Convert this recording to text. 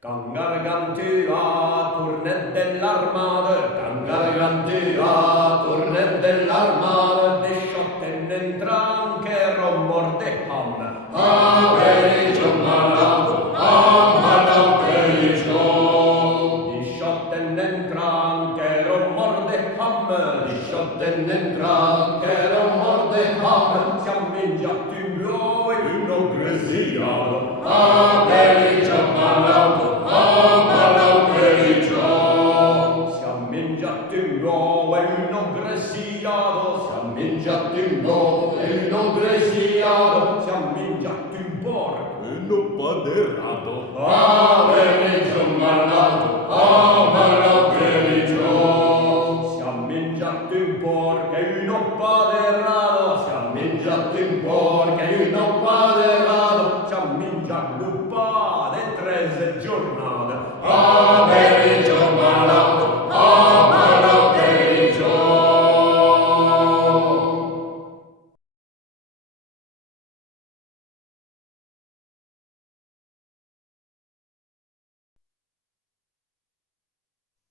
Can Gargantua, Tournet dell'armada, Can Gargantua, Tournet dell'armada, disciotten entran che rombor de ham. Avericio malato, malato pericio. Disciotten entran che rombor de ham, Disciotten entran che rombor de ham. siam mingiati in blu e uno gresiano. Avericio malato, malato pericio. Siam mingiati in blu e uno gresiano. Siam mingiati in bo e non gresiano. Siam mingiati in porco e non paderato. Avericio malato, malato pericio. Siam mingiati in porco e non paderato. Siam mingiati in porca e non paderato. Siam mingiati un pa' de 13 giornate.